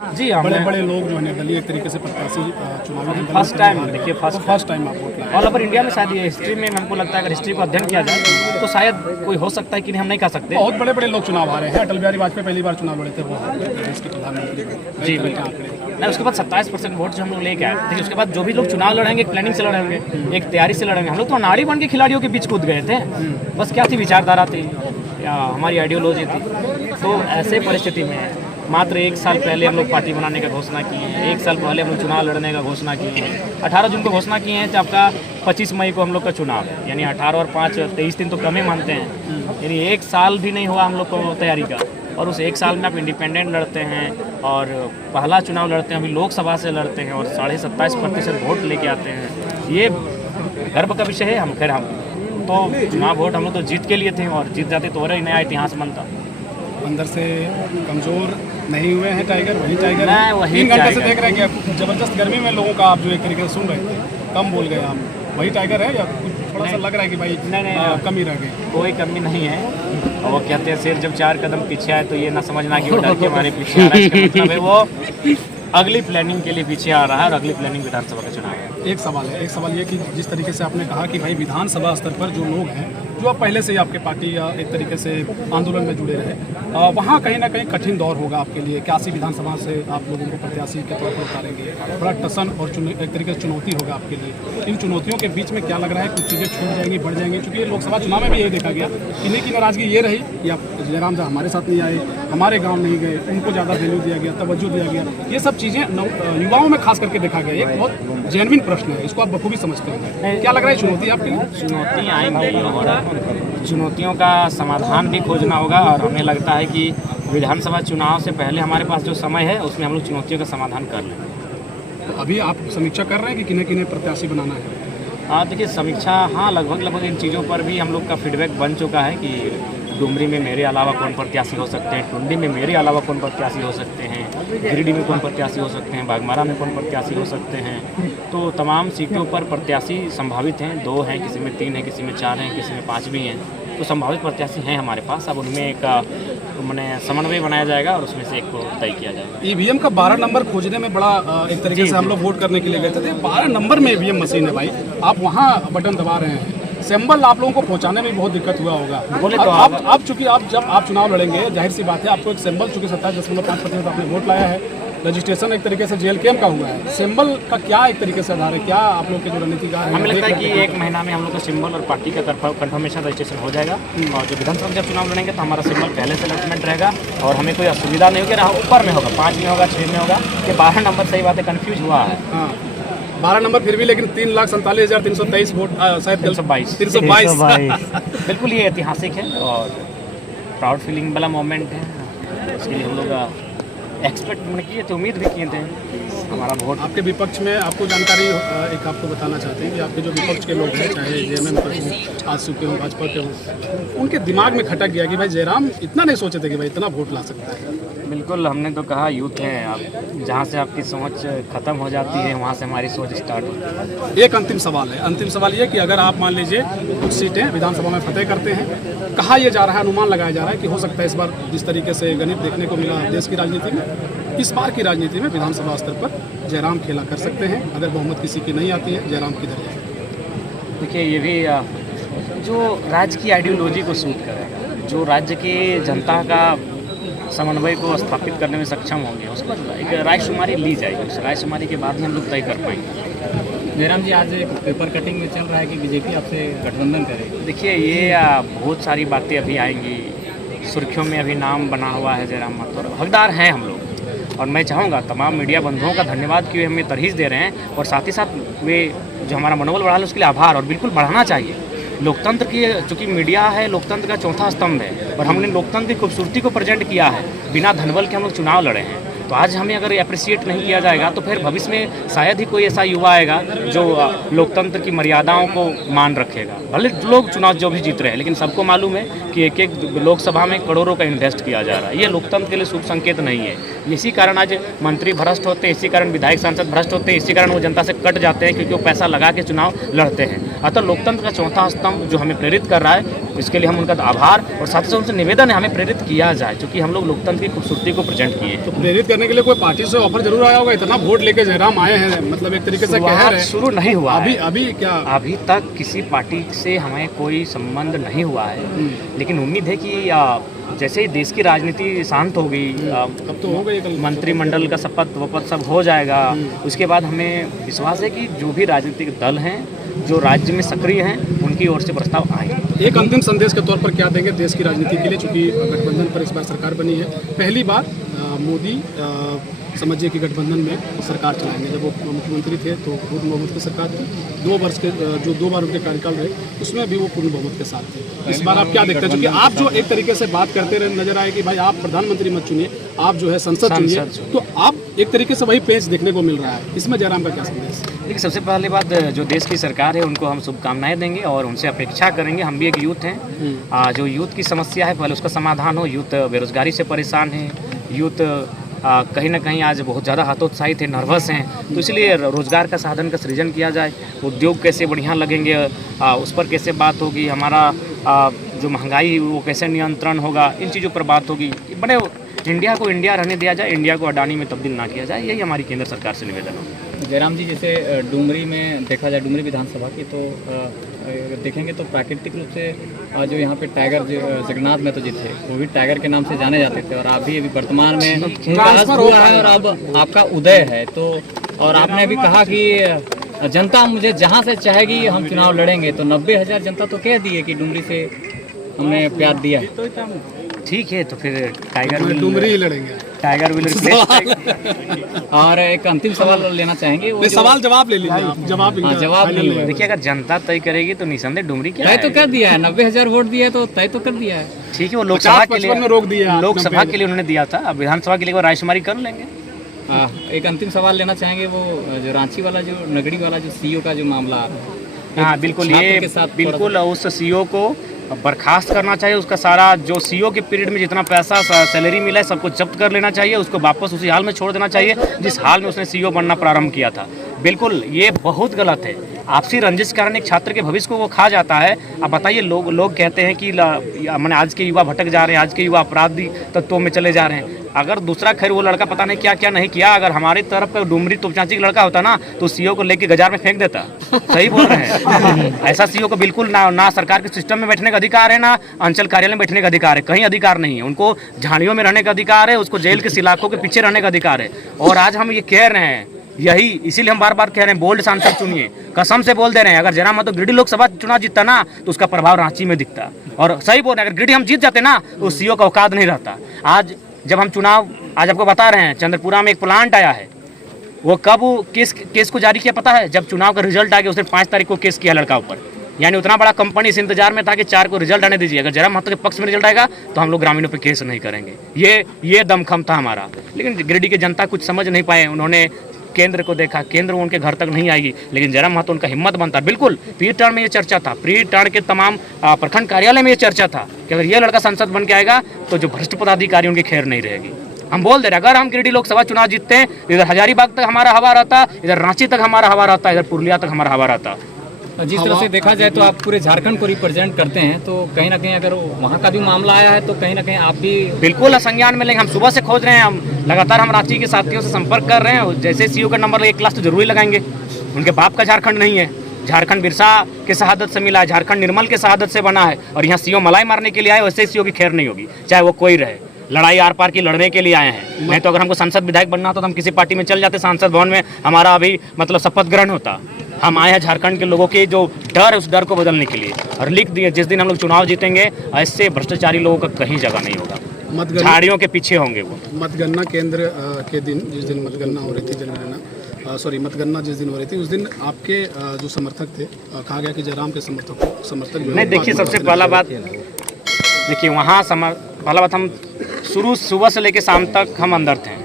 जी बड़े बड़े लोग जो है निर्दलीय एक तरीके से प्रत्याशी चुनावी फर्स्ट टाइम देखिए फर्स्ट टाइम आप वोट ऑल ओवर इंडिया में शायद ये हिस्ट्री में हमको लगता है अगर हिस्ट्री को अध्ययन किया जाए तो शायद कोई हो सकता है कि नहीं हम नहीं कह सकते। बहुत बड़े बड़े लोग चुनाव आ रहे हैं। अटल बिहारी वाजपेयी पहली बार चुनाव लड़े थे, वो देश के प्रधानमंत्री। जी बिल्कुल नहीं, उसके बाद 27% वोट जो हम लोग लेके आए। देखिए उसके बाद जो भी लोग चुनाव लड़ेंगे एक प्लानिंग से लड़ेंगे, एक तैयारी से लड़ेंगे। हम लोग तो नाड़ी बन के खिलाड़ियों के बीच कूद गए थे। बस क्या थी, विचारधारा थी या हमारी आइडियोलॉजी थी। तो ऐसे परिस्थिति में मात्र 1 साल पहले हम लोग पार्टी बनाने का घोषणा किए हैं। 1 साल पहले हम लोग चुनाव लड़ने का घोषणा किए हैं। 18 जून को घोषणा किए हैं तो आपका 25 मई को हम लोग का चुनाव है, यानी 18 और 5 23 दिन तो कम ही मानते हैं। यानी 1 साल भी नहीं हुआ हम लोग को तैयारी का, और उस 1 साल में आप इंडिपेंडेंट लड़ते हैं और पहला चुनाव लड़ते हैं, अभी लोकसभा से लड़ते हैं और 27.5% वोट लेके आते हैं। ये गर्व का विषय है। हम तो चुनाव वोट हम लोग तो जीत के लिए थे और जीत जाते तो और ही नया इतिहास बनता। अंदर से कमजोर नहीं हुए हैं टाइगर, वही टाइगर नहीं, वही 3 घंटे से टाइगर। देख रहे हैं कि जबरदस्त गर्मी में लोगों का आप जो एक तरीके से सुन रहे थे, कम बोल गए आप, वही टाइगर है या कुछ थोड़ा सा लग रहा है कि भाई नहीं, कमी रह गई? कोई कमी नहीं है। और वो कहते हैं शेर जब 4 कदम पीछे आए तो ये ना समझना कि वो डर के हमारे पीछे आ रहा है। इसका मतलब है वो अगली प्लानिंग के लिए पीछे आ रहा है और अगली प्लानिंग विधानसभा का चुनाव है। एक सवाल ये कि जिस तरीके से आपने कहा कि भाई विधानसभा स्तर पर जो लोग हैं, जो आप पहले से ही आपके पार्टी या एक तरीके से आंदोलन में जुड़े रहे, वहाँ कहीं ना कहीं कठिन दौर होगा आपके लिए। 81 विधानसभा से आप लोगों को प्रत्याशी के तौर पर उतारेंगे, बड़ा टसन और एक तरीके से चुनौती होगा आपके लिए। इन चुनौतियों के बीच में क्या लग रहा है, कुछ चीज़ें छूट जाएंगी, बढ़ जाएंगी? क्योंकि लोकसभा चुनाव में भी यही देखा गया, इन्हीं की नाराजगी ये रही कि आप जयराम साहब हमारे साथ नहीं आए, हमारे गाँव नहीं गए, उनको ज़्यादा वैल्यू दिया गया, तवज्जो दिया गया। ये सब चीज़ें युवाओं में खास करके देखा गया। एक बहुत जेन्युइन प्रश्न है, इसको आप बखूबी समझते हैं। क्या लग रहा है चुनौती आपके लिए? चुनौती आएंगी और चुनौतियों का समाधान भी खोजना होगा। और हमें लगता है कि विधानसभा चुनाव से पहले हमारे पास जो समय है उसमें हम लोग चुनौतियों का समाधान कर लें। तो अभी आप समीक्षा कर रहे हैं कि किन्हें किन्हें प्रत्याशी बनाना है? देखिए समीक्षा लगभग इन चीज़ों पर भी हम लोग का फीडबैक बन चुका है कि डुमरी में मेरे अलावा कौन प्रत्याशी हो सकते हैं, टुंडी में मेरे अलावा कौन प्रत्याशी हो सकते हैं, गिरिडीह में कौन प्रत्याशी हो सकते हैं, बागमारा में कौन प्रत्याशी हो सकते हैं। तो तमाम सीटों पर प्रत्याशी संभावित हैं। 2 हैं, किसी में 3 हैं, किसी में 4 हैं, किसी में 5 भी हैं। तो संभावित प्रत्याशी हैं हमारे पास। अब उनमें एक मैंने समन्वय बनाया जाएगा और उसमें से एक को तय किया जाएगा। ईवीएम का 12 नंबर खोजने में बड़ा एक तरीके से हम लोग वोट करने के लिए गए थे। 12 नंबर में ईवीएम मशीन है भाई, आप वहाँ बटन दबा रहे हैं। सिंबल आप लोगों को पहुंचाने में बहुत दिक्कत हुआ होगा। बोले तो आप चूंकि जब आप चुनाव लड़ेंगे, जाहिर सी बात है आपको एक सिंबल, चूंकि 27.5% आपने वोट लाया है, रजिस्ट्रेशन एक तरीके से जेएलकेएम का हुआ है। सिंबल का क्या एक तरीके से आधार है, क्या आप लोग के जो रणनीतिकार है? हमें लगता है कि 1 महीना में हम लोग का सिंबल और पार्टी का कंफर्मेशन रजिस्ट्रेशन हो जाएगा। और जो विधानसभा जब चुनाव लड़ेंगे तो हमारा सिंबल पहले से अलॉटमेंट रहेगा और हमें कोई असुविधा नहीं होगी। ऊपर में होगा, 5 में होगा, 6 में होगा, कि 12 नंबर सही बात है, कन्फ्यूज हुआ है। हाँ 12 नंबर फिर भी, लेकिन 3,47,323 वोट, शायद 322 बिल्कुल ये ऐतिहासिक है और प्राउड फीलिंग वाला मोमेंट है। इसके लिए हम लोग एक्सपेक्ट किए थे, उम्मीद भी किए थे हमारा वोट। आपके विपक्ष में आपको जानकारी एक आपको बताना चाहते हैं कि आपके जो विपक्ष के लोग हैं, चाहे जेएमएम के हों, आजसू के हों, भाजपा के हों, उनके दिमाग में खटक गया कि भाई जयराम इतना नहीं सोचे थे कि भाई इतना वोट ला सकता है। बिल्कुल, हमने तो कहा यूथ है, आप जहाँ से आपकी सोच खत्म हो जाती है वहाँ से हमारी सोच स्टार्ट होती है। एक अंतिम सवाल है। अंतिम सवाल ये कि अगर आप मान लीजिए कुछ सीटें विधानसभा में फतेह करते हैं, कहा यह जा रहा है, अनुमान लगाया जा रहा है कि हो सकता है इस बार जिस तरीके से गणित देखने को मिला देश की राजनीति में, इस बार की राजनीति में विधानसभा स्तर पर जयराम खेला कर सकते हैं। अगर बहुमत किसी की नहीं आती है, जयराम किधर जाए? देखिए ये भी जो राज्य की आइडियोलॉजी को सूट करेगा, जो राज्य की जनता का समन्वय को स्थापित करने में सक्षम होंगे, उस पर एक रायशुमारी ली जाएगी। उस रायशुमारी के बाद ही हम लोग तय कर पाएंगे। जयराम जी, आज एक पेपर कटिंग में चल रहा है कि बीजेपी आपसे गठबंधन करेगी। देखिए ये बहुत सारी बातें अभी आएंगी, सुर्खियों में अभी नाम बना हुआ है जयराम माथुर, हकदार हैं हम लोग। और मैं चाहूँगा तमाम मीडिया बंधुओं का धन्यवाद कि वे हमें तरहीज दे रहे हैं और साथ ही साथ वे जो हमारा मनोबल बढ़ा है उसके लिए आभार, और बिल्कुल बढ़ाना चाहिए। लोकतंत्र की, चूँकि मीडिया है लोकतंत्र का चौथा स्तंभ है और हमने लोकतंत्र की खूबसूरती को प्रेजेंट किया है। बिना धनबल के हम लोग चुनाव लड़े हैं, तो आज हमें अगर अप्रिशिएट नहीं किया जाएगा तो फिर भविष्य में शायद ही कोई ऐसा युवा आएगा जो लोकतंत्र की मर्यादाओं को मान रखेगा। भले लोग चुनाव जो भी जीत रहे हैं, लेकिन सबको मालूम है कि एक लोकसभा में करोड़ों का इन्वेस्ट किया जा रहा है। ये लोकतंत्र के लिए शुभ संकेत नहीं है। इसी कारण आज मंत्री भ्रष्ट होते हैं, इसी कारण विधायक सांसद भ्रष्ट होते हैं, इसी कारण वो जनता से कट जाते हैं, क्योंकि वो पैसा लगा के चुनाव लड़ते हैं। अतः लोकतंत्र का चौथा स्तंभ जो हमें प्रेरित कर रहा है, इसके लिए हम उनका आभार और साथ ही उनसे निवेदन है हमें प्रेरित किया जाए, क्योंकि हम लोग लोकतंत्र की खूबसूरती को प्रेजेंट किए। तो प्रेरित करने के लिए कोई पार्टी से ऑफर जरूर आया होगा, इतना वोट लेके जयराम आए हैं, मतलब एक तरीके से कह रहे हैं। शुरू नहीं हुआ अभी क्या अभी तक किसी पार्टी से हमें कोई संबंध नहीं हुआ है, लेकिन उम्मीद है कि जैसे ही देश की राजनीति शांत हो गई, अब तो हो गई कल मंत्रिमंडल का शपथ वपथ सब हो जाएगा, उसके बाद हमें विश्वास है कि जो भी राजनीतिक दल हैं जो राज्य में सक्रिय हैं उनकी ओर से प्रस्ताव आएंगे। एक अंतिम संदेश के तौर पर क्या देंगे देश की राजनीति के लिए, चूंकि गठबंधन पर इस बार सरकार बनी है, पहली बार मोदी समझिए कि गठबंधन में सरकार चलाएंगे। जब वो मुख्यमंत्री थे तो पूर्ण बहुमत की सरकार थी, 2 वर्ष के जो 2 बार उनके कार्यकाल रहे उसमें भी वो पूर्ण बहुमत के साथ थे। इस बार आप क्या देखते हैं, क्योंकि आप जो एक तरीके से बात करते रहे नजर आए कि भाई आप प्रधानमंत्री मत चुनिए, आप जो है संसद चुनिए, तो आप एक तरीके से वही पेच देखने को मिल रहा है, इसमें जयराम का क्या संदेश? देखिए, सबसे पहली बात जो देश की सरकार है उनको हम शुभकामनाएं देंगे और उनसे अपेक्षा करेंगे। हम भी एक यूथ हैं, जो यूथ की समस्या है पहले उसका समाधान हो। यूथ बेरोजगारी से परेशान है, यूथ कहीं ना कहीं आज बहुत ज़्यादा हतोत्साहित है, नर्वस हैं, तो इसलिए रोज़गार का साधन का सृजन किया जाए। उद्योग कैसे बढ़िया लगेंगे, उस पर कैसे बात होगी, हमारा जो महंगाई वो कैसे नियंत्रण होगा, इन चीज़ों पर बात होगी। बड़े इंडिया को इंडिया रहने दिया जाए, इंडिया को अडानी में तब्दील ना किया जाए, यही हमारी केंद्र सरकार से निवेदन है। जयराम जी, जैसे डुमरी में देखा जाए, डुमरी विधानसभा की, तो देखेंगे तो प्राकृतिक रूप से जो यहाँ पे टाइगर जगन्नाथ में तो जी थे, वो भी टाइगर के नाम से जाने जाते थे, और आप भी अभी वर्तमान में विकास हो रहा है और अब आपका उदय है। तो और आपने अभी कहा कि जनता मुझे जहाँ से चाहेगी हम चुनाव लड़ेंगे, तो 90,000 जनता तो कह दी है कि डुमरी से हमने प्यार दिया। ठीक है, तो फिर टाइगर विल डुमरी ही लड़ेंगे, टाइगर विल रिप्लेस। और एक अंतिम सवाल लेना चाहेंगे, वो सवाल जवाब ले लीजिए आप, जवाब नहीं हुआ। देखिए, अगर जनता तय करेगी तो निसंदेह डुमरी क्या तय तो कर दिया है, 90,000 वोट दिए तो तय तो कर दिया है। ठीक है, वो लोकसभा के लिए रोक दिया, लोकसभा के लिए उन्होंने दिया था, अब विधानसभा के लिए वो रायशुमारी कर लेंगे। एक अंतिम सवाल लेना चाहेंगे, वो जो रांची वाला जो नगरी वाला जो सीईओ का जो मामला, हाँ बिल्कुल, ये बिल्कुल उस सीईओ को बर्खास्त करना चाहिए। उसका सारा जो सीईओ के पीरियड में जितना पैसा सैलरी मिला है सब कुछ जब्त कर लेना चाहिए, उसको वापस उसी हाल में छोड़ देना चाहिए जिस हाल में उसने सीईओ बनना प्रारंभ किया था। बिल्कुल ये बहुत गलत है, आपसी रंजिश के कारण एक छात्र के भविष्य को वो खा जाता है। अब बताइए, लोग कहते हैं कि मैंने आज के युवा भटक जा रहे हैं, आज के युवा अपराधी तत्वों में चले जा रहे हैं। अगर दूसरा खैर वो लड़का पता नहीं क्या क्या नहीं किया, अगर हमारी तरफ पे डुमरी तोपचांची का लड़का होता ना तो सीईओ को लेके गजार में फेंक देता। सही बोल रहे हैं, ऐसा सीईओ को बिल्कुल ना सरकार के सिस्टम में बैठने का अधिकार है, ना अंचल कार्यालय में बैठने का अधिकार है, कहीं अधिकार नहीं है। उनको झाड़ियों में रहने का अधिकार है, उसको जेल के सिलाखों के पीछे रहने का अधिकार है। और आज हम ये कह रहे हैं, यही इसीलिए हम बार बार कह रहे हैं बोल्ड सांसद चुनिए, कसम से बोल दे रहे हैं। अगर जयराम तो गिरिडीह लोकसभा चुनाव जीतता ना तो उसका प्रभाव रांची में दिखता। और सही बोल रहे हैं, अगर गिरिडीह हम जीत जाते ना तो सीईओ का औकात नहीं रहता। आज जब हम चुनाव, आज आपको बता रहे हैं, चंद्रपुरा में एक प्लांट आया है, वो कब केस को जारी किया पता है? जब चुनाव का रिजल्ट आ गया, उसने 5 तारीख को केस किया लड़का ऊपर। यानी उतना बड़ा कंपनी इस इंतजार में था कि 4 को रिजल्ट आने दीजिए, अगर जयराम महतो के पक्ष में रिजल्ट आएगा तो हम लोग ग्रामीणों पे केस नहीं करेंगे। ये दमखम था हमारा। लेकिन गिरिडीह की जनता कुछ समझ नहीं पाए, उन्होंने केंद्र को देखा, केंद्र उनके घर तक नहीं आएगी, लेकिन जयराम महतो उनका हिम्मत बनता। बिल्कुल प्री टर्न में ये चर्चा था, प्री टर्न के तमाम प्रखंड कार्यालय में ये चर्चा था कि अगर ये लड़का संसद बन के आएगा तो जो भ्रष्ट पदाधिकारी उनकी खैर नहीं रहेगी। हम बोल दे रहे, अगर हम गिरिडीह लोकसभा चुनाव जीतते हैं, इधर हजारीबाग तक हमारा हवा रहता, इधर रांची तक हमारा हवा रहता, इधर पुरुलिया तक हमारा हवा रहता। जिस तरह से देखा जाए तो आप पूरे झारखंड को रिप्रेजेंट करते हैं, तो कहीं ना कहीं अगर वहाँ का भी मामला आया है तो कहीं ना कहीं आप भी बिल्कुल संज्ञान में लेंगे। हम सुबह से खोज रहे हैं, हम लगातार हम रांची के साथियों से संपर्क कर रहे हैं। जैसे सीईओ का नंबर एक क्लास तो जरूरी लगाएंगे। उनके बाप का झारखंड नहीं है, झारखंड बिरसा के शहादत से मिला है, झारखंड निर्मल के शहादत से बना है, और यहाँ सीईओ मलाई मारने के लिए आए, वैसे सीईओ की खैर नहीं होगी, चाहे वो कोई रहे। लड़ाई आर पार की लड़ने के लिए आए हैं। नहीं तो अगर हमको संसद विधायक बनना होता तो हम किसी पार्टी में चल जाते, सांसद भवन में हमारा अभी मतलब शपथ ग्रहण होता। हम आए हैं झारखंड के लोगों के जो डर है उस डर को बदलने के लिए, और लिख दिए जिस दिन हम लोग चुनाव जीतेंगे ऐसे भ्रष्टाचारी लोगों का कहीं जगह नहीं होगा, झाड़ियों के पीछे होंगे वो। मतगणना केंद्र के दिन, जिस दिन मतगणना हो रही थी, मतगणना जिस दिन हो रही थी उस दिन आपके जो समर्थक थे, कहा गया कि जयराम के समर्थक नहीं, देखिए सबसे पहला बात, देखिए वहाँ पहला बात, हम शुरू सुबह से लेकर शाम तक हम अंदर थे,